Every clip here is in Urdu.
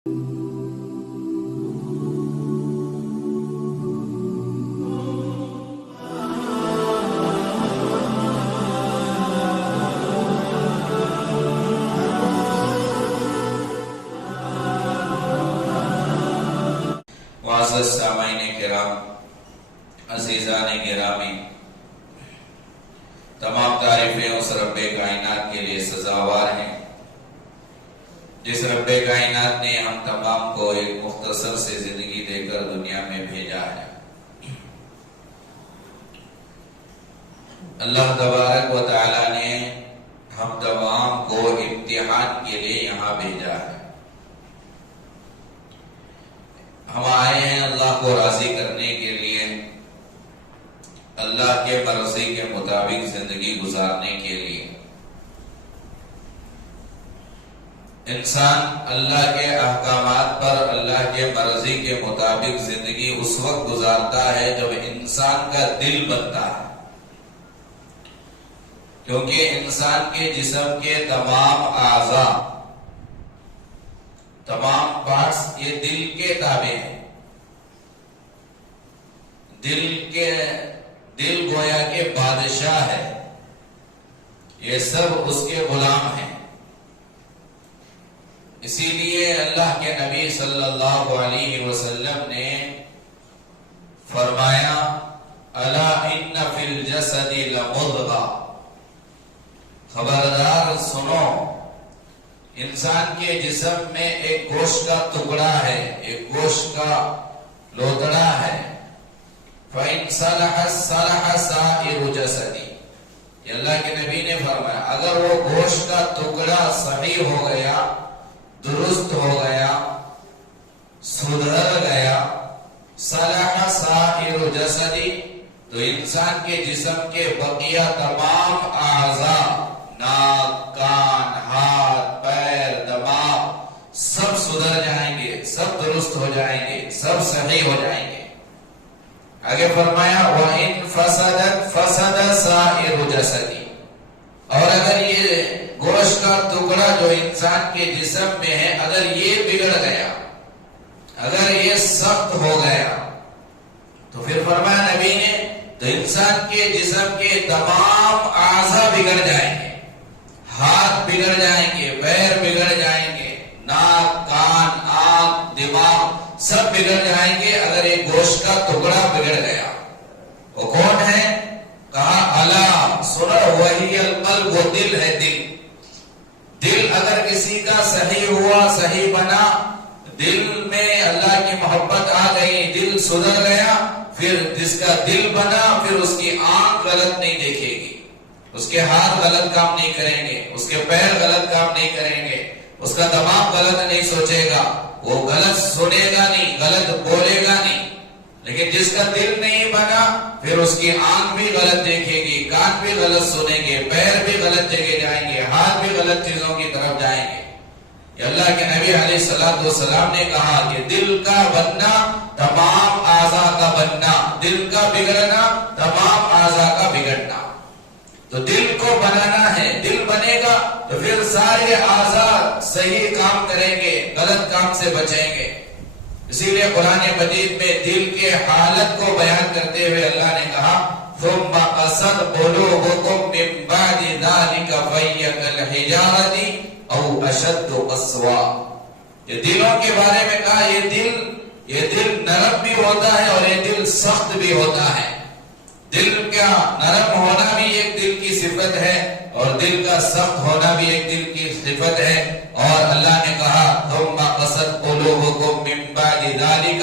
معزز سامعین کرام، عزیزان گرامی، تمام تعریفیں اس رب کائنات کے لیے سزاوار ہیں جس رب کائنات نے ہم تمام کو ایک مختصر سے زندگی دے کر دنیا میں بھیجا ہے۔ اللہ تبارک و تعالی نے ہم تمام کو امتحان کے لیے یہاں بھیجا ہے۔ ہم آئے ہیں اللہ کو راضی کرنے کے لیے، اللہ کے مرضی کے مطابق زندگی گزارنے کے لیے۔ انسان اللہ کے احکامات پر اللہ کے مرضی کے مطابق زندگی اس وقت گزارتا ہے جب انسان کا دل بنتا ہے، کیونکہ انسان کے جسم کے تمام اعضاء، تمام پارٹس یہ دل کے تابع ہیں۔ دل گویا کے بادشاہ ہے، یہ سب اس کے غلام ہیں۔ اسی لیے اللہ کے نبی صلی اللہ علیہ وسلم نے فرمایا الا ان فی الجسد لمضغہ، خبردار سنو، انسان کے جسم میں ایک گوشت کا ٹکڑا ہے، ایک گوشت کا لوتڑا ہے۔ فَإِنْ صَلَحَ صَلَحَ سَائِرُ جَسَدِهِ، یہ اللہ کے نبی نے فرمایا اگر وہ گوشت کا ٹکڑا صحیح ہو گیا، درست ہو گیا، سدھر گیا، صَلَحَ سَائِرُ جَسَدِهِ، تو انسان کے جسم کے بقیہ تمام اعضاء، ناک، کان، ہاتھ، پیر، دماغ، سب سدھر جائیں گے، سب درست ہو جائیں گے، سب صحیح ہو جائیں گے۔ آگے فرمایا وَإِن فَسَدَتْ فَسَدَ سَائِرُ جَسَدِهِ، اور اگر یہ گوشت کا ٹکڑا جو انسان کے جسم میں ہے اگر یہ بگڑ گیا، اگر یہ سخت ہو گیا، تو پھر فرمایا نبی نے تو انسان کے جسم کے تمام اعضاء بگڑ جائیں گے، ہاتھ بگڑ جائیں گے، پیر بگڑ جائیں گے، ناک، کان، آنکھ، دماغ سب بگڑ جائیں گے اگر ایک گوشت کا ٹکڑا بگڑ گیا۔ وہ کون ہے؟ کہا الا سنو وہی القلب، وہ دل ہے، دل اگر کسی کا صحیح ہوا، صحیح بنا، دل میں اللہ کی محبت آ گئی، دل سدھر گیا، پھر جس کا دل بنا پھر اس کی آنکھ غلط نہیں دیکھے گی، اس کے ہاتھ غلط کام نہیں کریں گے، اس کے پیر غلط کام نہیں کریں گے، اس کا دماغ غلط نہیں سوچے گا، وہ غلط سنے گا نہیں، غلط بولے گا نہیں۔ لیکن جس کا دل نہیں بنا پھر اس کی آنکھ بھی غلط دیکھے گی، کان بھی غلط سنیں گے، پیر بھی غلط جگہ جائیں گے، ہاتھ بھی غلط چیزوں کی طرف جائیں گے۔ یہ اللہ کے نبی علیہ السلام نے کہا کہ دل کا بننا تمام اعضاء کا بننا، دل کا بگڑنا تمام اعضاء کا بگڑنا۔ تو دل کو بنانا ہے، دل بنے گا تو پھر سارے اعضاء صحیح کام کریں گے، غلط کام سے بچیں گے۔ اسی لیے قرآن مجید میں دل کے حالت کو بیان کرتے ہوئے اللہ نے کہا ثم قست قلوبكم من بعد ذلك فهي كالحجارة او اشد قسوا۔ یہ دلوں کے بارے میں کہا یہ دل نرم بھی ہوتا ہے اور یہ دل سخت بھی ہوتا ہے۔ دل کا نرم ہونا بھی ایک دل کی صفت ہے اور دل کا سخت ہونا بھی ایک دل کی صفت ہے۔ اور اللہ نے کہا ثم قست قلوبكم من بعد ذلك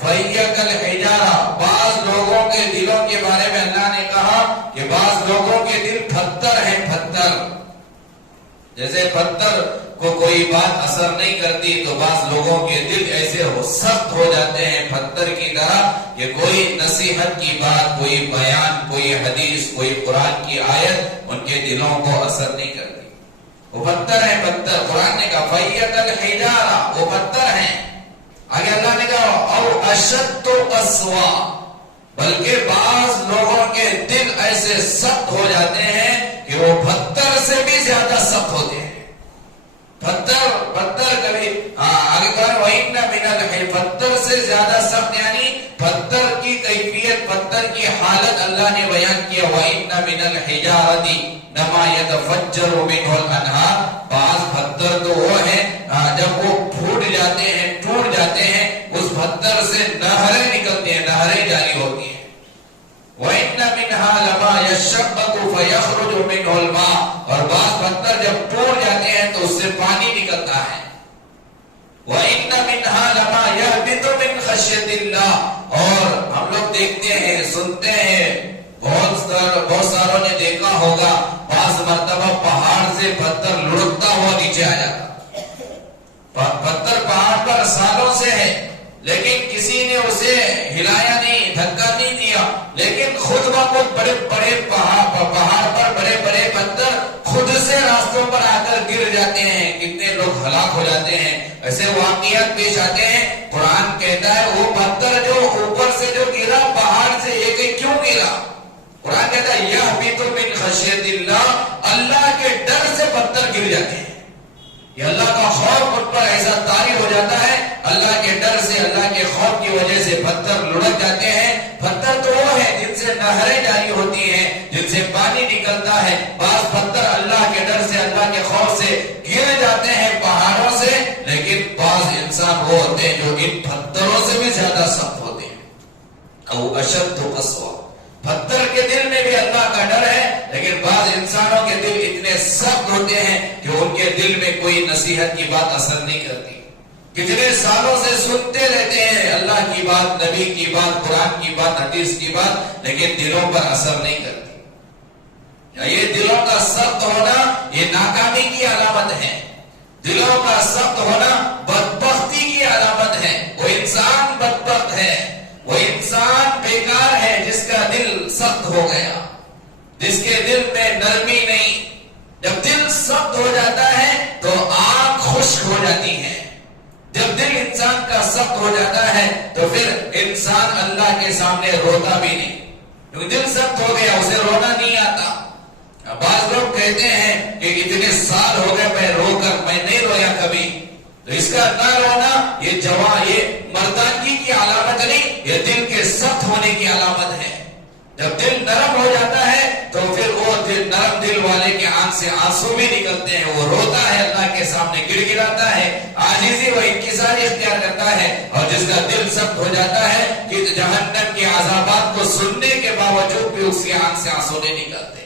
فهي كالحجارة، بعض لوگوں کے دلوں کے بارے میں اللہ نے کہا کہ بعض لوگوں کے دل پتھر ہیں، پتھر جیسے پتھر کو کوئی بات اثر نہیں کرتی تو بعض لوگوں کے دل ایسے سخت ہو جاتے ہیں پتھر کی طرح کہ کوئی نصیحت کی بات، کوئی بیان، کوئی حدیث، کوئی قرآن کی آیت ان کے دلوں کو اثر نہیں کرتی۔ وہ پتھر ہیں، پتھر۔ قرآن نے کہا فَهِيَ كَالْحِجَارَةِ، وہ پتھر ہیں۔ آگے اللہ نے کہا اور اشد قسوا، بلکہ بعض لوگوں کے دل ایسے سخت ہو جاتے ہیں کہ وہ پتھر سے بھی زیادہ سخت ہوتے ہیں۔ پتھر کبھی آگے کہا وَإِنَّ مِنَ الْحِجَارَةِ پتھر سے زیادہ سخت، یعنی پتھر کی کیفیت، پتھر کی حالت اللہ نے بیان کیا. وَإِنَّ مِنَ الْحِجَارَةِ لَمَا يَتَفَجَّرُ مِنْهُ الْأَنْهَارُ بعض پتھر تو وہ ہیں جب وہ پھوٹ جاتے ہیں، ٹوٹ جاتے ہیں، اس پتھر سے نہریں نکلتی ہیں، نہریں جاری ہوتی ہیں. وَإِنَّ مِنْهَا لَمَا يَشَّقَّقُ فَيَخْرُجُ مِنْهُ الْمَاءُ اور بعض پتھر جب ٹوٹ جاتے ہیں تو اس سے پانی نکلتا ہے. وَإِنَّ مِنْهَا لَمَا يَهْبِطُ مِنْ خَشْيَةِ اللَّهِ اور ہم لوگ دیکھتے ہیں، سنتے ہیں، بہت ساروں نے دیکھا ہوگا بعض مرتبہ پہاڑ سے پتھر لڑکتا ہوا نیچے آ جاتا. پتھر پہاڑ پر سالوں سے ہے لیکن کسی نے اسے ہلایا نہیں، دھکا نہیں دیا، لیکن خود بخود بڑے بڑے پہاڑ پر بڑے بڑے پتھر خود سے راستوں پر آ کر گر جاتے ہیں، کتنے لوگ ہلاک ہو جاتے ہیں. ایسے واقعات پیش آتے ہیں. قرآن کہتا ہے وہ پتھر جو اوپر سے جو گرا پہاڑ سے، یہ کہ کیوں گرا؟ قرآن کہتا ہے یہبط من خشیۃ اللہ، اللہ کے ڈر سے پتھر گر جاتے ہیں. یہ اللہ کا خوف ان پر ایسا طاری ہو جاتا ہے، اللہ کے ڈر سے، اللہ کے خوف کی وجہ سے پتھر لڑک جاتے ہیں. پتھر تو وہ ہے جن سے نہریں جاری ہوتی ہیں، جن سے پانی نکلتا ہے. بعض پتھر اللہ کے ڈر سے، اللہ کے خوف سے گر جاتے ہیں پہاڑوں سے، لیکن بعض انسان وہ ہوتے ہیں جو ان پتھروں سے بھی زیادہ سخت ہوتے ہیں. او اشد قسوہ، پتھر کے دل میں بھی اللہ کا ڈر ہے، لیکن بعض انسانوں کے دل اتنے سخت ہوتے ہیں کہ ان کے دل میں کوئی نصیحت کی بات اثر نہیں کرتی. کتنے سالوں سے سنتے رہتے ہیں اللہ کی بات، نبی کی بات، قرآن کی بات، حدیث کی بات، لیکن دلوں پر اثر نہیں کرتی. یہ دلوں کا سخت ہونا یہ ناکامی کی علامت ہے. دلوں کا سخت ہونا بدبختی کی علامت ہے. وہ انسان بدبخت ہے، وہ انسان بیکار ہے جس کا دل سخت ہو گیا، جس کے دل میں نرمی نہیں. جب دل سخت ہو جاتا ہے تو آنکھ خشک ہو جاتی ہے. جب دل انسان کا سخت ہو جاتا ہے تو پھر انسان اللہ کے سامنے روتا بھی نہیں، کیونکہ دل سخت ہو گیا، اسے رونا نہیں آتا. بعض لوگ کہتے ہیں کہ اتنے سال ہو گئے میں رو کر میں نہیں رویا کبھی. تو اس کا نہ رونا یہ یہ مردانگی کی علامت نہیں، یہ دل کے سخت ہونے کی علامت ہے. جب دل نرم ہو جاتا ہے تو پھر وہ نرم دل والے کے آنکھ سے آنسو بھی نکلتے ہیں، وہ روتا ہے، اللہ کے سامنے گڑ گڑاتا ہے، عاجزی و انکساری اختیار کرتا ہے. اور جس کا دل سخت ہو جاتا ہے کہ جہنم کے عذابات کو سننے کے باوجود بھی اس کی آنکھ سے آنسو نہیں نکلتے.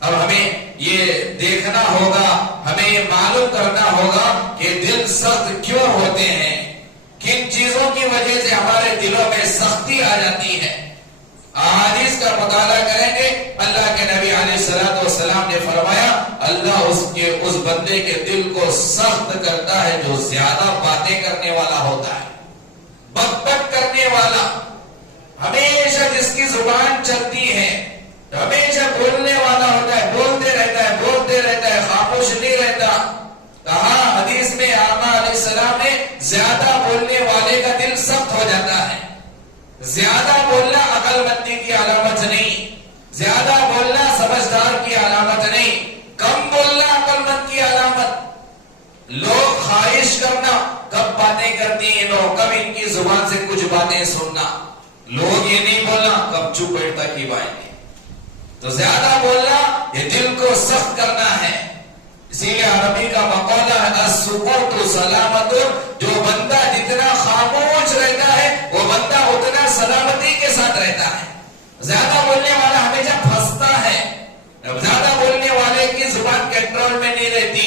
اب ہمیں یہ دیکھنا ہوگا، ہمیں یہ معلوم کرنا ہوگا کہ دل سخت کیوں ہوتے ہیں، کن چیزوں کی وجہ سے ہمارے دلوں میں سختی آ جاتی ہے. احادیث کا مطالعہ کریں گے. اللہ کے نبی علیہ الصلوۃ والسلام نے فرمایا اللہ اس بندے کے دل کو سخت کرتا ہے جو زیادہ باتیں کرنے والا ہوتا ہے، بک بک کرنے والا، ہمیشہ جس کی زبان چلتی ہے، ہمیشہ بولنے والا ہوتا ہے، بولتے رہتا ہے، خاموش نہیں رہتا. کہا حدیث میں آقا علیہ السلام نے زیادہ بولنے والے کا دل سخت ہو جاتا ہے. زیادہ بولنا عقل مندی کی علامت نہیں، زیادہ بولنا سمجھدار کی علامت نہیں، کم بولنا عقل مند کی علامت. لوگ خواہش کرنا، کب باتیں کرتی ہیں لوگ، کب ان کی زبان سے کچھ باتیں سننا. لوگ یہ نہیں بولنا کب چپ بیٹھتا کی بائیں گے. تو زیادہ بولنا یہ دل کو سخت کرنا ہے. اسی لیے عربی کا مقولہ ہے السکوت سلامت، جو بندہ جتنا خاموش رہتا ہے وہ بندہ اتنا سلامتی کے ساتھ رہتا ہے. زیادہ بولنے والا ہمیشہ پھنستا ہے. زیادہ بولنے والے کی زبان کنٹرول میں نہیں رہتی،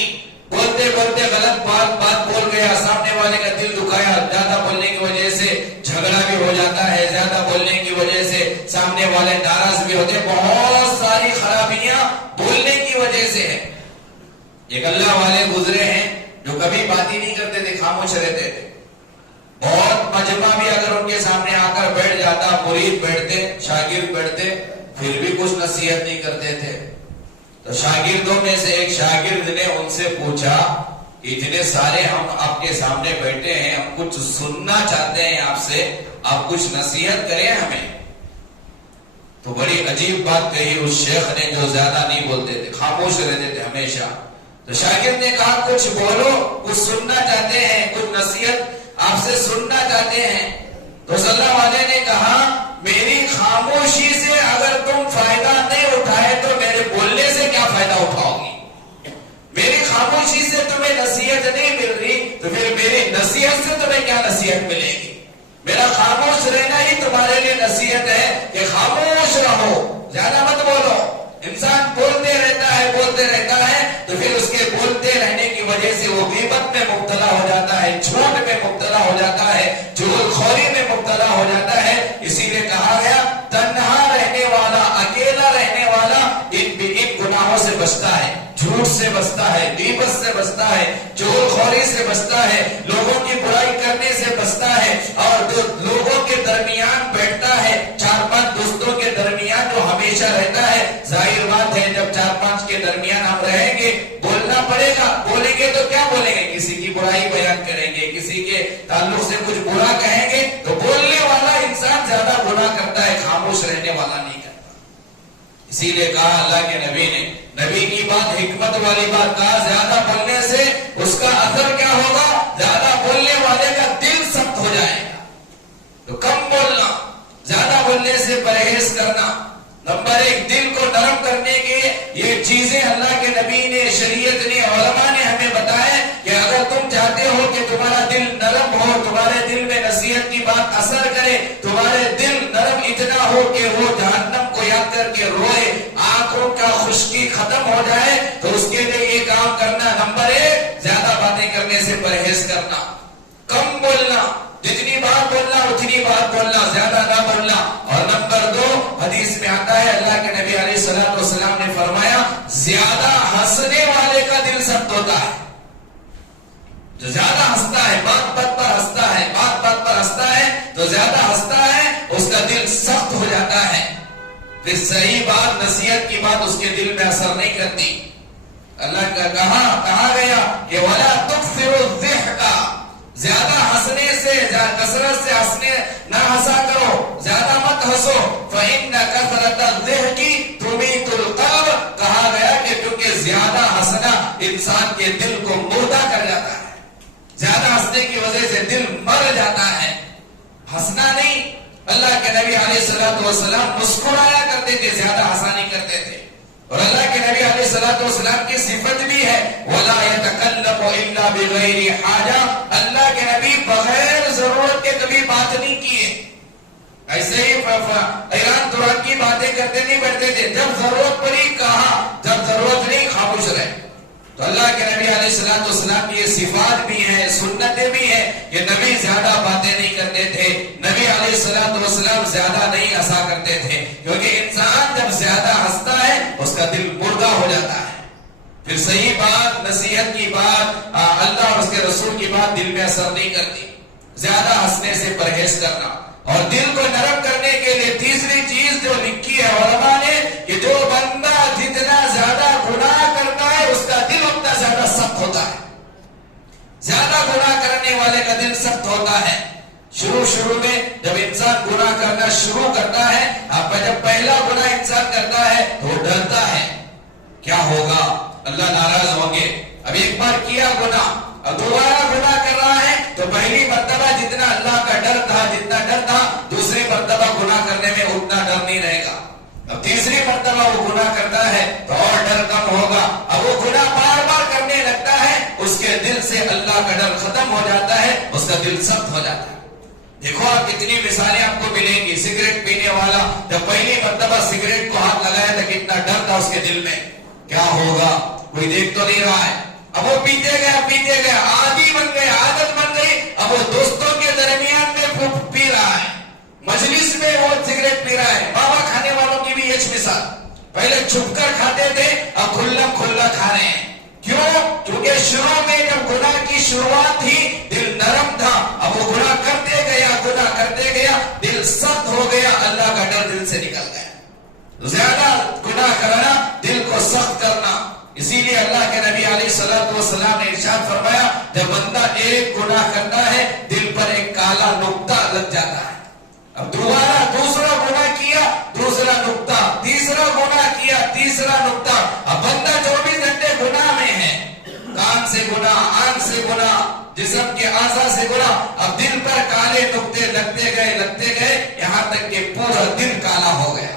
بولتے بولتے غلط بات بول گیا، سامنے والے کا دل دکھایا. زیادہ بولنے کی وجہ سے جھگڑا بھی ہو جاتا ہے، زیادہ بولنے کی وجہ سے سامنے والے ناراض بھی ہوتے. بہت ساری خرابیاں بولنے کی وجہ سے ہے. ایک اللہ والے گزرے ہیں جو کبھی بات ہی نہیں کرتے تھے، خاموش رہتے تھے. بہت مجمع بھی اگر ان کے سامنے آ کر بیٹھ جاتا، مرید بیٹھتے، شاگرد بیٹھتے، پھر بھی کچھ نصیحت نہیں کرتے تھے. تو شاگردوں میں سے ایک شاگرد نے ان سے پوچھا اتنے سارے ہم آپ کے سامنے بیٹھے ہیں، ہم کچھ سننا چاہتے ہیں آپ سے، آپ کچھ نصیحت کریں ہمیں. تو بڑی عجیب بات کہی اس شیخ نے جو زیادہ نہیں بولتے تھے، خاموش رہتے تھے ہمیشہ. تو شاگرد نے کہا کچھ بولو، کچھ سننا چاہتے ہیں، کچھ نصیحت آپ سے سننا چاہتے ہیں. تو صلی اللہ علیہ نے کہا میری خاموشی سے اگر تم فائدہ نہیں اٹھائے تو میرے بولنے سے کیا فائدہ اٹھاؤ گی؟ میری خاموشی سے تمہیں نصیحت نہیں مل رہی تو پھر میری نصیحت سے تمہیں کیا نصیحت ملے گی؟ میرا خاموش رہنا ہی تمہارے لیے نصیحت ہے کہ خاموش رہو، زیادہ مت بولو. انسان بولتے رہتا ہے تو پھر اس کے بولتے رہنے کی وجہ سے وہ غیبت میں مبتلا ہو جاتا ہے، جھوٹ میں مبتلا ہو جاتا ہے، چغل خوری میں مبتلا ہو جاتا ہے. اسی لیے کہا گیا تنہا رہنے والا، اکیلا رہنے والا ان گناہوں سے بچتا ہے، جھوٹ سے بچتا ہے، غیبت سے بچتا ہے، چغل خوری سے بچتا ہے، لوگوں کی برائی کرنے سے بچتا ہے. اور جو لوگوں کے درمیان بیٹھتا ہے، 4-5 دوستوں کے درمیان جو ہمیشہ رہتا ہے، ظاہر بات ہے جب 4-5 کے درمیان ہم رہیں گے بولنا پڑے گا. بولیں گے تو کیا بولیں گے؟ کسی کی برائی بیان کریں گے، کسی کے تعلق سے کچھ برا کہیں گے. تو بولنے والا انسان زیادہ گناہ کرتا ہے، خاموش رہنے والا نہیں کرتا. اسی لیے کہا اللہ کے نبی نے، نبی کی بات حکمت والی بات کہا، زیادہ بولنے سے اس کا اثر کیا ہوگا؟ زیادہ بولنے والے کا دل سخت ہو جائے گا. تو کم بولنا، زیادہ بولنے سے پرہیز کرنا. نمبر 1 دل کو نرم کرنے کے یہ چیزیں اللہ کے نبی نے، شریعت نے، علماء نے ہمیں بتایا کہ اگر تم چاہتے ہو کہ تمہارا دل نرم ہو، تمہارے دل میں نصیحت کی بات اثر کرے، تمہارے دل نرم اتنا ہو کہ وہ جہنم کو یاد کر کے روئے، آنکھوں کا خشکی ختم ہو جائے، تو اس کے لیے یہ کام کرنا. نمبر 1 زیادہ باتیں کرنے سے پرہیز کرنا، کم بولنا، جتنی بات بولنا اتنی بات بولنا، زیادہ نہ بولنا. اور نمبر 2 حدیث میں آتا ہے اللہ کے نبی علیہ الصلوۃ والسلام نے فرمایا زیادہ ہنسنے والے کا دل سخت ہوتا ہے. جو زیادہ ہنستا ہے، بات بات پر ہنستا ہے، بات بات پر ہنستا ہے، تو زیادہ ہنستا ہے اس کا دل سخت ہو جاتا ہے. پھر صحیح بات، نصیحت کی بات اس کے دل میں اثر نہیں کرتی. اللہ کا کہا گیا کہ وَلَا تُكْثِرُ الضِّحْكَ، زیادہ ہنسنے سے، کثرت سے ہنسنے نہ ہنسا کرو، زیادہ مت ہنسو. فَإِنَّ كَثْرَةَ الضِّحْكِ تُمِيتُ الْقَلْبَ، کہا گیا کہ کیونکہ زیادہ ہنسنا انسان کے دل کو مردہ کر جاتا ہے. زیادہ ہنسنے کی وجہ سے دل مر جاتا ہے. ہنسنا نہیں. اللہ کے نبی علیہ الصلوۃ والسلام مسکرایا کرتے تھے، زیادہ ہنسا نہیں کرتے تھے. اور اللہ کے نبی علیہ الصلوۃ والسلام کی صفت بھی ہے وَلَا يَتَكَلَّمُ إِلَّا بِغَيْرِ حَاجَةٍ، اللہ کے نبی بغیر ضرورت کے کبھی بات نہیں کیے. ایسے ہی ایران دوران کی باتیں کرتے نہیں بیٹھتے تھے. جب ضرورت پڑی کہا، جب ضرورت نہیں خاموش رہے. تو اللہ کے نبی علیہ الصلوۃ والسلام کی یہ صفات بھی ہیں، سنتیں بھی ہیں کہ نبی زیادہ باتیں نہیں کرتے تھے. نبی علیہ الصلوۃ والسلام زیادہ نہیں ہنسا کرتے تھے، کیونکہ انسان جب زیادہ ہنستا ہے اس کا دل مردہ ہو جاتا ہے. پھر صحیح بات، نصیحت کی بات، اللہ اور اس کے رسول کی بات دل میں اثر نہیں کرتی. زیادہ ہنسنے سے پرہیز کرنا. اور دل کو نرم کرنے کے لیے تیسری چیز جو لکھی ہے علماء نے کہ جو بندہ جتنا زیادہ گناہ کرتا ہے اس کا دل اتنا زیادہ سخت ہوتا ہے. زیادہ گناہ کرنے والے کا دل سخت ہوتا ہے. شروع میں جب انسان گناہ کرنا شروع کرتا ہے، جب پہلا گناہ انسان کرتا ہے تو وہ ڈرتا ہے کیا ہوگا، اللہ ناراض ہوں گے. اب ایک بار کیا گناہ، اب دوبارہ گناہ کر رہا ہے تو پہلی مرتبہ جتنا اللہ کا ڈر تھا دوسری مرتبہ گناہ کرنے میں اتنا ڈر نہیں رہے گا. اب تیسری مرتبہ وہ گناہ کرتا ہے تو اور ڈر کم ہوگا. اب وہ گناہ بار بار کرنے لگتا ہے، اس کے دل سے اللہ کا ڈر ختم ہو جاتا ہے، اس کا دل سخت ہو جاتا ہے. دیکھو آپ کتنی مثالیں آپ کو ملیں گی. سگریٹ پینے والا جب پہلی مرتبہ سگریٹ کو ہاتھ لگایا تو کتنا ڈر تھا اس کے دل میں، کیا ہوگا، کوئی دیکھ تو نہیں رہا ہے. اب وہ پیتے گیا، عادی بن گئے، عادت بن گئی. اب وہ دوستوں کے درمیان میں پی رہا ہے، مجلس میں وہ سگریٹ پی رہا ہے. بابا کھانے والوں کی بھی ایک مثال، پہلے چھپ کر کھاتے تھے، اب کھلا کھا رہے ہیں. کیوں؟ کیونکہ شروع میں جب گناہ کی شروعات تھی دل نرم تھا. اب وہ گناہ کرتے گیا، دل سخت ہو گیا، اللہ کا ڈر دل سے نکل گیا. زیادہ گناہ کرنا، دل کو سخت کرنا. اسی لیے اللہ کے نبی علیہ الصلوۃ والسلام نے ارشاد فرمایا جب بندہ ایک گناہ کرتا ہے دل پر ایک کالا نقطہ لگ جاتا ہے. اب دوسرا گناہ کیا، دوسرا نقطہ، تیسرا گناہ کیا، تیسرا نقطہ. اب بندہ 24 گھنٹے گناہ میں ہے، اب دل پر کالے نقطے لگتے گئے یہاں تک کہ پورا دل کالا ہو گیا.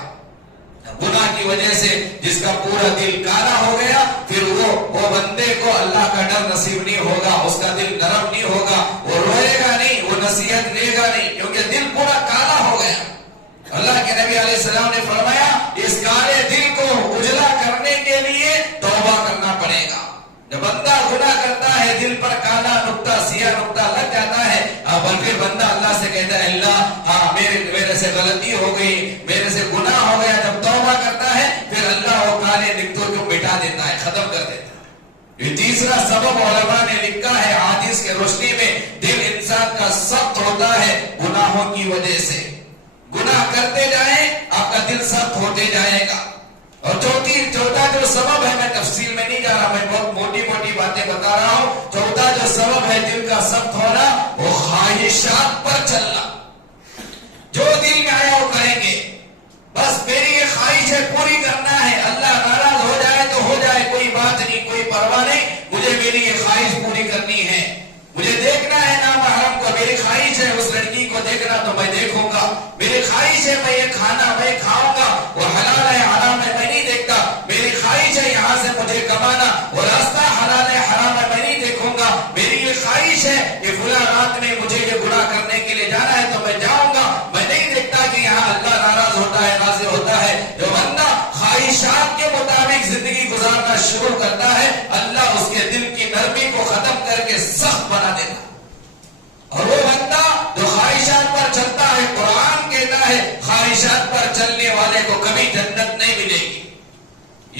گناہ کی وجہ سے جس کا پورا دل کالا ہو گیا پھر وہ بندے کو اللہ کا ڈر نصیب نہیں ہوگا, اس کا دل نرم نہیں ہوگا, وہ روئے گا نہیں, وہ نصیحت لے گا نہیں, کیونکہ دل پورا کالا ہو گیا. اللہ کے نبی علیہ السلام نے فرمایا اس کالے دل کو اجلا کرنے کے لیے توبہ کرنا پڑے گا. جب بندہ گناہ کرتا ہے دل پر کالا نقطہ سیاہ نقطہ لگ جاتا ہے, اب پھر بندہ اللہ سے کہتا ہے اللہ ہاں میرے سے غلطی ہو گئی, میرے سے گناہ ہو گیا. جب توبہ کرتا ہے پھر اللہ وہ کالے نقطوں کو مٹا دیتا ہے, ختم کر دیتا ہے. یہ تیسرا سبب علماء نے لکھا ہے حدیث کے روشنی میں, دل انسان کا سخت ہوتا ہے گناہوں کی وجہ سے. گناہ کرتے جائیں آپ کا دل سخت ہوتے جائے گا. اور چوتھا جو سبب ہے, میں تفصیل میں نہیں جا رہا, میں بہت موٹی باتیں بتا رہا ہوں. چوتھا جو سبب ہے دل کا سخت ہونا وہ خواہشات پر چلنا. جو دل میں آیا وہ کریں گے, بس میری یہ خواہش ہے پوری کرنا ہے, اللہ ناراض ہو جائے تو ہو جائے, کوئی بات نہیں, کوئی پرواہ نہیں, مجھے میری یہ خواہش پوری کرنی ہے. مجھے دیکھنا ہے نامحرم کو, میری خواہش ہے اس لڑکی کو دیکھنا تو میں دیکھوں گا. میری خواہش ہے میں یہ کھانا میں کھاؤں گا, وہ حلال ہے حرام ہے میں نہیں دیکھتا. میری خواہش ہے یہاں سے مجھے کمانا, وہ راستہ حلال ہے حرام ہے میں نہیں دیکھوں گا. میری یہ خواہش ہے کہ فلاں رات میں مجھے یہ گناہ کرنے کے لیے جانا ہے تو میں جاؤں گا. میں نہیں دیکھتا کہ یہاں اللہ ناراض ہوتا ہے راضی ہوتا ہے. جو بندہ خواہشات کے مطابق زندگی گزارنا شروع کرتا ہے اللہ اس کے دل کی نرمی کو ختم کر کے سخت بنا دیتا. اور وہ بندہ جو خواہشات پر چلتا ہے, قرآن کہتا ہے خواہشات پر چلنے والے کو کبھی جنت نہیں ملے گی.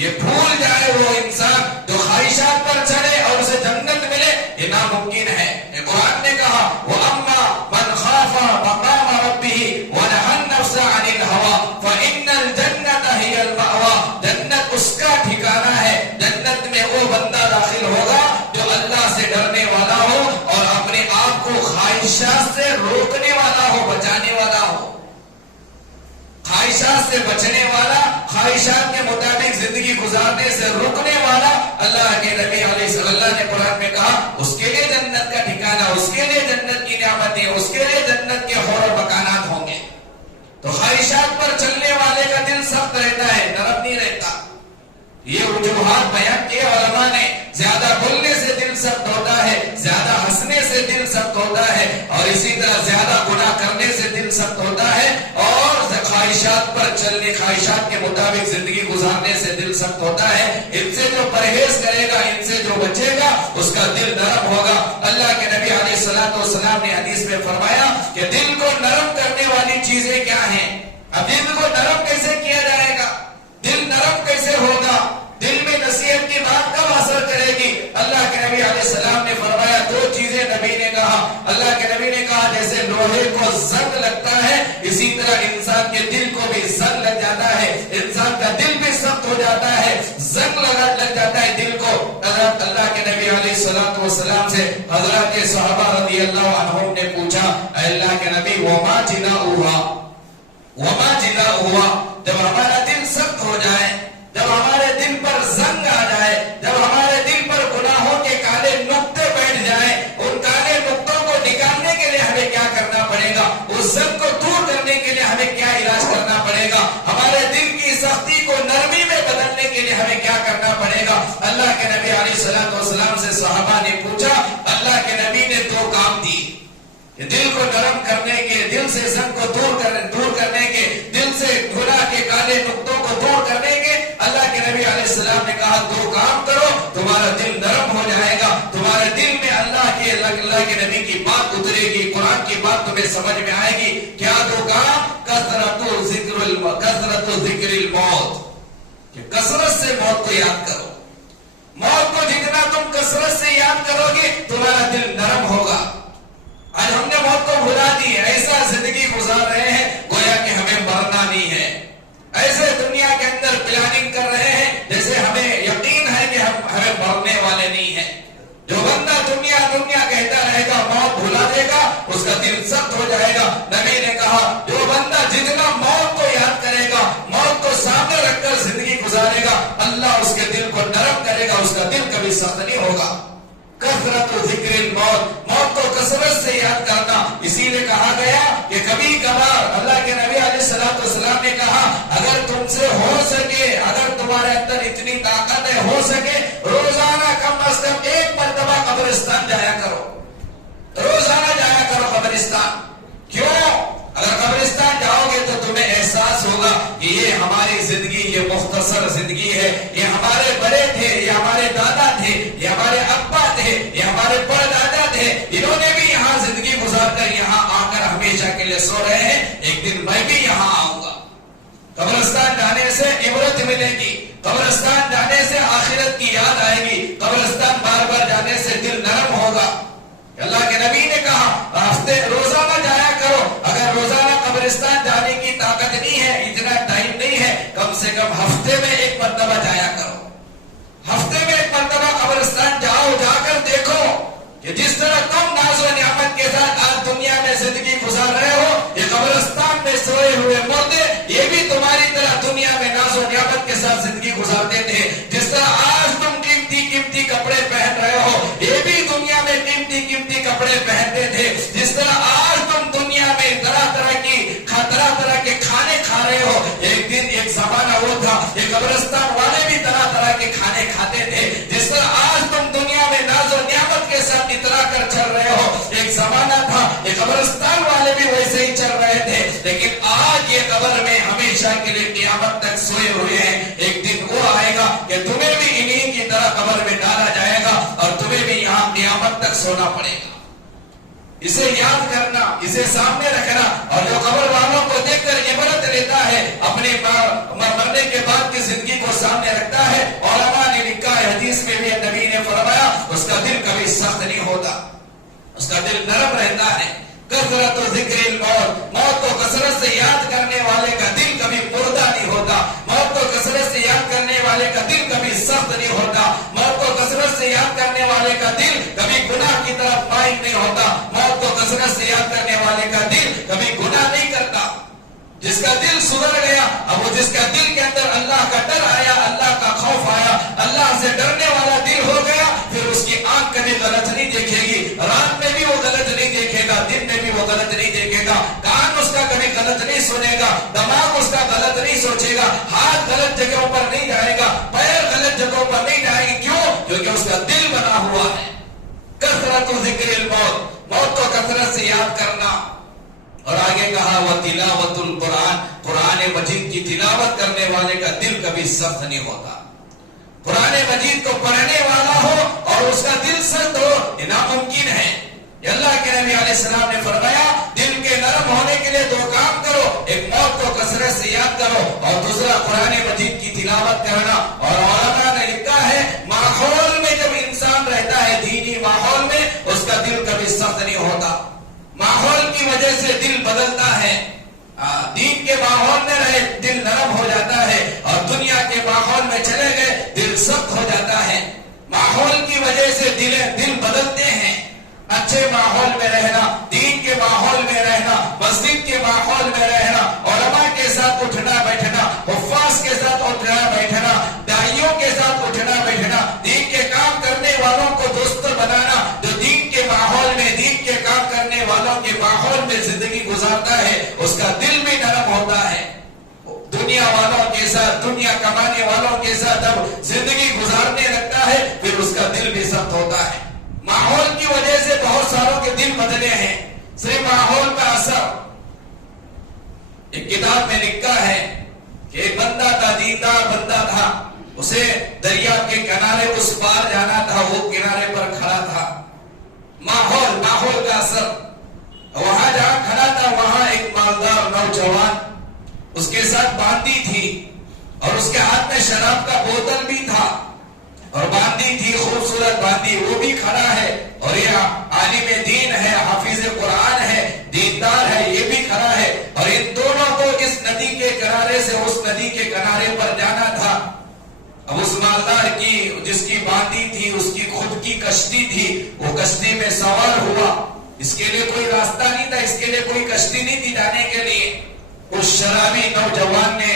یہ بھول جائے وہ انسان جو خواہشات پر چلے اور اسے جنت ملے, یہ ناممکن ہے. قرآن نے کہا وَأَمَّا مَنْ خَافَ مَقَامَ رَبِّهِ وَنَهَى النَّفْسَ عَنِ الْهَوَىٰ فَإِنَّ الْجَنَّةَ هِيَ الْمَأْوَىٰ. جنت اس کا ٹھکانہ ہے. جنت میں وہ بندہ داخل ہوگا جو اللہ سے ڈرنے والا ہو اور اپنے آپ کو خواہشات سے روکنے والا ہو, بچانے والا ہو. خواہشات سے بچنے والا, خواہشات کے مطابق زندگی گزارنے سے روکنے والا. اللہ کے نبی علیہ اللہ نے قرآن میں کہا اس کے لیے جنت کا ٹھکانہ, اس کے لیے جنت کی نعمتیں, اس کے لیے جنت کے حور و مکانات ہوں گے. تو خواہشات پر چلنے والے کا دل سخت رہتا ہے, نرم نہیں رہتا. یہ وجوہات بیان کیے علماء نے. زیادہ بولنے سے دل سخت ہوتا ہے, زیادہ ہنسنے سے دل سخت ہوتا ہے, اور اسی طرح زیادہ گناہ کرنے سے دل سخت ہوتا ہے, اور خواہشات پر چلنے, خواہشات کے مطابق زندگی گزارنے سے دل سخت ہوتا ہے. ان سے جو پرہیز کرے گا, ان سے جو بچے گا, اس کا دل نرم ہوگا. اللہ کے نبی علیہ الصلوۃ والسلام نے حدیث میں فرمایا کہ دل کو نرم کرنے والی چیزیں کیا ہیں. اب دل کو نرم کیسے کیا جائے گا, دل نرم کیسے ہوگا, دل میں نصیحت کی بات کب اثر کرے گی. اللہ کے نبی علیہ السلام نے فرمایا دو چیزیں نبی نے کہا. اللہ کے نبی نے کہا جیسے لوہے کو زنگ لگتا ہے اسی طرح انسان کے دل کو بھی زنگ لگ جاتا ہے, انسان کا دل بھی سخت ہو جاتا ہے, زنگ لگ جاتا ہے دل کو. حضرت اللہ کے نبی علیہ الصلوۃ والسلام سے حضرات صحابہ رضی اللہ عنہم نے پوچھا اے اللہ کے نبی وما جلاؤہا, جب ہمارا دل سخت ہو جائے, جب ہمارے دل پر زنگ آ جائے, جب ہمارے دل پر گناہوں کے کالے نقطے بیٹھ جائیں, ان کالے نقطوں کو نکالنے کے لیے ہمیں کیا کرنا پڑے گا, اس زنگ کو دور کرنے کے لیے ہمیں کیا علاج کرنا پڑے گا, ہمارے دل کی سختی کو نرمی میں بدلنے کے لیے ہمیں کیا کرنا پڑے گا. اللہ کے نبی علیہ الصلوۃ والسلام سے صحابہ نے پوچھا. اللہ کے نبی نے دو کام دیے, دل کو نرم کرنے کے, دل سے زنگ کو دور کرنے کے, دل سے گناہ کے کالے نقطوں کو دور کرنے کے. اللہ کے نبی علیہ السلام نے کہا دو کام کرو, تمہارا دل نرم ہو جائے گا, تمہارے دل میں اللہ کے نبی کی بات اترے گی, قرآن کی بات تمہیں سمجھ میں آئے گی. کیا دو کام؟ کثرت ذکر الموت, کہ کثرت سے موت کو یاد کرو. موت کو جتنا تم کثرت سے یاد کرو گے تمہارا دل نرم ہوگا. آج ہم نے موت کو بھلا دی, ایسا زندگی گزار رہے ہیں گویا کہ ہمیں مرنا نہیں ہے, ایسے دنیا کے اندر پلاننگ کر رہے ہیں جیسے ہمیں یقین ہے کہ ہمیں مرنے والے نہیں ہیں. جو بندہ دنیا کہتا رہے گا موت بھلا دے گا, اس کا دل سخت ہو جائے گا. نبی نے کہا جو بندہ جتنا موت کو یاد کرے گا, موت کو سامنے رکھ کر زندگی گزارے گا, اللہ اس کے دل کو نرم کرے گا, اس کا دل کبھی سخت نہیں ہوگا. کثرت ذکر الموت, موت کو کثرت سے یاد کرنا. اسی لیے کہا گیا کہ کبھی کبھار اللہ کے نبی علیہ الصلوۃ والسلام نے کہا اگر تم سے ہو سکے, اگر تمہارے اندر اتنی طاقت ہے, ہو سکے روزانہ کم از کم ایک مرتبہ قبرستان جایا کرو, روزانہ جایا کرو قبرستان. کیوں؟ اگر قبرستان جاؤ گے تو تمہیں احساس ہوگا کہ یہ ہماری زندگی, یہ مختصر زندگی ہے, یہ ہمارے بڑے تھے, یہ ہمارے دادا تھے, یہ ہمارے ابا تھے, یہ ہمارے پردادا تھے, انہوں نے بھی یہاں زندگی گزار کر یہاں آ کر ہمیشہ کے لیے سو رہے ہیں, ایک دن میں بھی یہاں آؤں گا. قبرستان جانے سے عبرت ملے گی, قبرستان جانے سے آخرت کی یاد آئے گی, قبرستان بار بار جانے سے دل نرم ہوگا. اللہ کے نبی نے کہا ہفتے روزانہ جایا کرو. اگر روزانہ قبرستان جانے کی طاقت نہیں ہے, اتنا ٹائم نہیں ہے, کم سے کم ہفتے میں ایک مرتبہ جایا کرو. ہفتے میں ایک مرتبہ قبرستان جاؤ, جا کر دیکھو کہ جس طرح تم ناز و نعمت کے ساتھ آج دنیا میں زندگی گزار رہے ہو, یہ قبرستان میں سوئے ہوئے مردے یہ بھی تمہاری طرح دنیا میں ناز و نعمت کے ساتھ زندگی گزارتے تھے. جس طرح آج تم قیمتی کپڑے پہن رہے ہو, یہ بھی دنیا میں قیمتی کپڑے پہنتے تھے. جس طرح آج تم دنیا میں طرح کے کھانے کھا رہے ہو, ایک دن ایک زمانہ وہ تھا یہ قبرستان والے بھی طرح کے کھانے کھاتے تھے. جس طرح آج تم دنیا میں ناز و نعمت کے ساتھ اترا کر چل رہے ہو, ایک زمانہ تھا یہ قبرستان والے بھی ویسے ہی چل رہے تھے. لیکن آج یہ قبر میں ہمیشہ کے لیے قیامت تک سوئے ہوئے ہیں. ایک دن وہ آئے گا کہ تمہیں بھی انہیں کی طرح قبر میں ڈالا جائے گا اور تمہیں بھی یہاں قیامت تک سونا پڑے گا. اسے یاد کرنا, اسے سامنے رکھنا, اور جو قبر والوں کو دیکھ کر عبرت لیتا ہے, اپنے مرنے کے بعد کی زندگی کو سامنے رکھتا ہے. علماء نے لکھا ہے, حدیث میں بھی نبی نے فرمایا اس کا دل کبھی سخت نہیں ہوتا, اس کا دل نرم رہتا ہے. کثرت ذکر الموت, موت کو کثرت سے یاد کرنے والے کا دل کبھی مردہ نہیں ہوتا. موت کو کثرت سے یاد کرنے والے کا دل کبھی سخت نہیں ہوتا. موت کو کثرت سے یاد کرنے والے کا دل کبھی گناہ کی طرف مائل نہیں ہوتا. موت کو کثرت سے یاد کرنے والے کا دل کبھی گناہ نہیں کرتا. جس کا دل سدھر گیا, اب وہ جس کا دل کے اندر اللہ کا ڈر آیا, اللہ کا خوف آیا, اللہ سے ڈرنے والا دل ہو گیا, پھر اس کی آنکھ کبھی غلط نہیں دیکھے گی, رات میں بھی وہ غلط نہیں دیکھے گا, دن میں بھی وہ غلط نہیں دیکھے گا, کان اس کا کبھی غلط نہیں سنے گا, دماغ اس کا غلط نہیں سوچے گا, ہاتھ غلط جگہوں پر نہیں جائے گا, پیر غلط جگہوں پر نہیں جائے گی. کیوں؟ کیونکہ اس کا دل بنا ہوا ہے. کثرت ذکر الموت, موت کو کثرت سے یاد کرنا. اور آگے کہا وَتِلَاوَةُ الْقُرْآنِ, قرآن مجید کی تلاوت کرنے والے کا دل کبھی سخت نہیں ہوتا. قرآن مجید کو پڑھنے والا ہو اور اس کا دل سخت ہو, یہ ناممکن ہے. اللہ کے نبی علیہ السلام نے فرمایا دل کے نرم ہونے کے لیے دو کام کرو, ایک موت کو کثرت سے یاد کرو اور دوسرا قرآن مجید کی تلاوت کرنا. اور علماء نے لکھا ہے ماحول میں جب انسان رہتا ہے, دینی ماحول میں, اس کا دل کبھی سخت نہیں ہوتا. ماحول کی وجہ سے دل بدلتا ہے, دین کے ماحول میں رہے دل نرم ہو جاتا ہے, اور دنیا کے ماحول میں چلے گئے دل سخت ہو جاتا ہے. ماحول کی وجہ سے دل بدلتے ہیں. اچھے ماحول میں رہنا, دین کے ماحول میں رہنا, مسجد کے ماحول میں رہنا, علماء کے ساتھ اٹھنا بیٹھنا, حفاظ کے ساتھ اٹھنا بیٹھنا, داعیوں کے ساتھ اٹھنا بیٹھنا, دین کے کام کرنے والوں کو دوست بنانا. جو دین کے ماحول میں, دین کے کام کرنے والوں کے ماحول میں زندگی گزارتا ہے, اس کا دل بھی نرم ہوتا ہے. دنیا والوں کے ساتھ, دنیا کمانے والوں کے ساتھ اب زندگی گزارنے لگتا ہے, پھر اس کا دل بھی سخت ہوتا ہے. ماحول کی وجہ سے بہت ساروں کے دل بدلے ہیں, صرف ماحول کا اثر. ایک کتاب میں لکھا ہے کہ ایک بندہ تھا, دیندار بندہ تھا, اسے دریا کے کنارے اس پار جانا تھا, وہ کنارے پر کھڑا تھا. ماحول کا اثر. وہاں جہاں کھڑا تھا وہاں ایک مالدار نوجوان, اس کے ساتھ باندی تھی, اور اس کے ہاتھ میں شراب کا بوتل بھی تھا, اور باندی تھی, خوبصورت باندی, وہ بھی کھڑا ہے, اور یہ عالم دین ہے, حافظ قرآن ہے, دیندار ہے, یہ بھی کھڑا ہے. اور ان دونوں کو اس ندی کے کنارے سے اس ندی کے کنارے پر جانا تھا. اب اس مالدار کی, جس کی باندی تھی, اس کی خود کی کشتی تھی, وہ کشتی میں سوار ہوا. اس کے لیے کوئی راستہ نہیں تھا, اس کے لیے کوئی کشتی نہیں تھی جانے کے لیے. اس شرابی نوجوان نے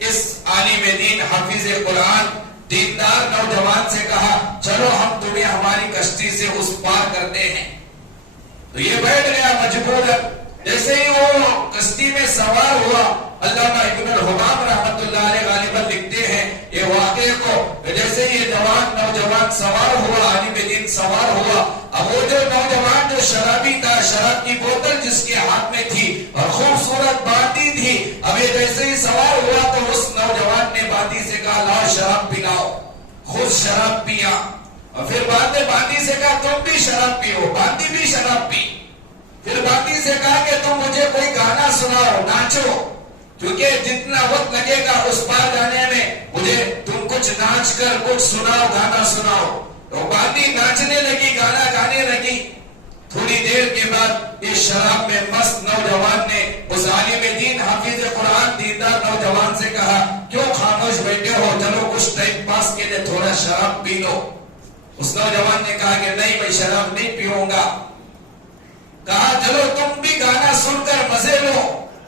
اس عالم دین, حافظ قرآن, دیندار نوجوان سے کہا چلو ہم تمہیں ہماری کشتی سے اس پار کرتے ہیں. تو یہ بیٹھ گیا مجبور. جیسے ہی وہ کشتی میں سوار ہوا، علامہ ابن الحمام رحمت اللہ علیہ غالباً لکھتے ہیں یہ واقعے کو، جیسے یہ نوجوان سوار ہوا، عالم دین سوار ہوا، اب وہ جو نوجوان جو شرابی تھا، شراب کی بوتل جس کے ہاتھ میں تھی اور خوبصورت باندی تھی، اب یہ جیسے ہی سوار ہوا تو اس نوجوان نے باندی سے کہا لاؤ شراب پلاؤ. خود شراب پیا اور پھر بعد میں باندی سے کہا تم بھی شراب پیو. باندی بھی شراب پی. پھر باندی سے کہا کہ تم مجھے کوئی گانا سناؤ، ناچو، کیونکہ جتنا وقت لگے گا اس پار جانے میں مجھے تم کچھ ناچ کر کچھ سناؤ، گانا سناؤ. تو باندی ناچنے لگی، گانا گانے لگی. تھوڑی دیر کے بعد اس شراب میں مست نوجوان نے اس عالم دین حافظ قرآن دیندار نوجوان سے کہا کیوں خاموش بیٹھے ہو، چلو کچھ ٹائم پاس کے لیے تھوڑا شراب پی لو. اس نوجوان نے کہا کہ نہیں میں شراب نہیں پیوں گا. کہا چلو تم بھی گانا سن کر مزے لو.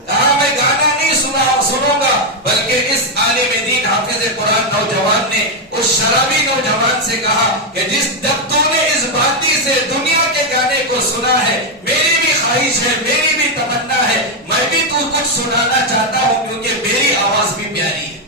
کہا میں گانا نہیں سنوں گا، بلکہ اس عالم دین حافظ قرآن نوجوان نے اس شرابی نوجوان سے کہا کہ جب تو نے اس باندی سے دنیا کے گانے کو سنا ہے، میری بھی خواہش ہے، میری بھی تمنا ہے، میں بھی تو کچھ سنانا چاہتا ہوں کیونکہ میری آواز بھی پیاری ہے.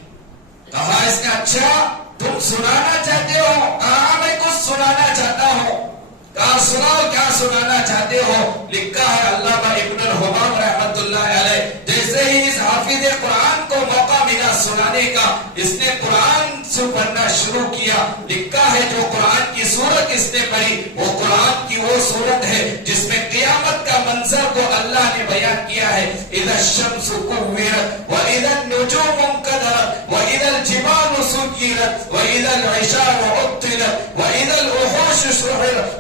کہا اس نے اچھا تم سنانا چاہتے ہو؟ کہا میں کچھ سنانا چاہتا ہوں. کہا سناؤ کیا سنانا چاہتے ہو؟ لکھا ہے علامہ ابن الحمام رحمت اللہ علیہ جیسے ہی اس حافظ قرآن کو موقع ملا سنانے کا، اس نے قرآن سے پڑھنا شروع کیا. لکھا ہے جو قرآن کی سورت اس نے پڑھی وہ قرآن کی وہ سورت ہے جس میں قیامت کا منظر کو اللہ نے بیان کیا ہے. اذا الشمس كورت واذا النجوم انكدرت واذا الجبال سيرت واذا العشار عطلت واذا الوحوش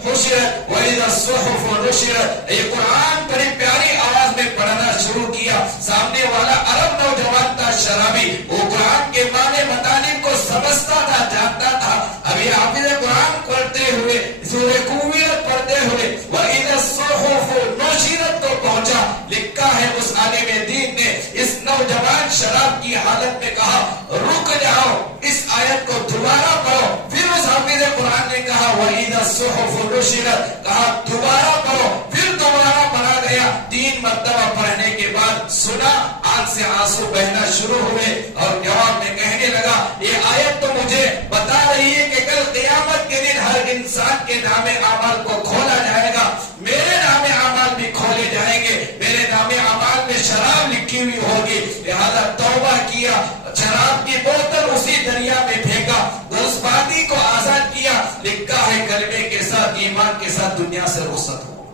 حشرت واذا الصحف نشرت. یہ قرآن بڑی پیاری آواز میں پڑھنا شروع کیا. سامنے والا عرب نوجوان تھا شرابی، وہ قرآن کے معنی مطالب کو سمجھتا تھا، جانتا تھا. ابھی حافظ قرآن پڑھتے ہوئے سورہ کویت پڑھتے ہوئے وَإِذَا الصُّحُفُ نُشِرَتْ تو پہنچا. لکھا ہے اس عالم دین نے اس نوجوان شراب کی حالت میں کہا رک جاؤ، اس آیت کو دوبارہ پڑھو. پھر اس حافظ قرآن نے کہا وَإِذَا الصُّحُفُ نُشِرَتْ، کہا دوبارہ پڑھو. پھر دوبارہ پڑھا گیا. 3 مرتبہ پڑھنے کے بعد سنا، آنکھ سے آنسو بہنا شروع ہوئے اور جواب میں کہنے لگا یہ آیت تو مجھے بتا رہی ہے کہ کل قیامت کے دن ہر انسان کے نام اعمال کو کھولا جائے گا. میرے نام اعمال بھی کھولے جائیں گے، میرے نام اعمال میں شراب لکھی ہوئی ہوگی. لہذا توبہ کیا، شراب کی بوتل اسی دریا میں پھینکا، اس باندی کو آزاد کیا. لکھا ہے کلمے کے ساتھ ایمان کے ساتھ دنیا سے رخصت ہو.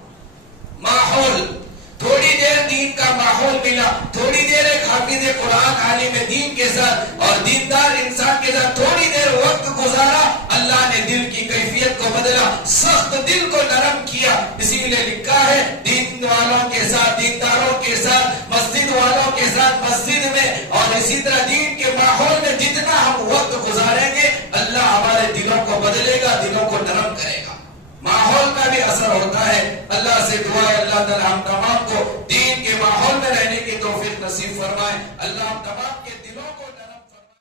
ماحول تھوڑی دیر دین کا ماحول ملا، تھوڑی دیر ایک حافظ قرآن عالم دین کے ساتھ اور دیندار انسان کے ساتھ تھوڑی دیر وقت گزارا. اللہ نے دل کی کیفیت کو بدلا، سخت دل کو نرم کیا. اسی لیے لکھا ہے دین والوں کے ساتھ، دینداروں کے ساتھ، مسجد والوں کے ساتھ مسجد میں، اور اسی طرح دین کے ماحول میں جتنا ہم وقت گزاریں گے اللہ ہمارے دلوں کو بدلے گا، دلوں کو نرم کرے گا. ماحول کا بھی اثر ہوتا ہے. اللہ سے دعا ہے اللہ تعالی ہم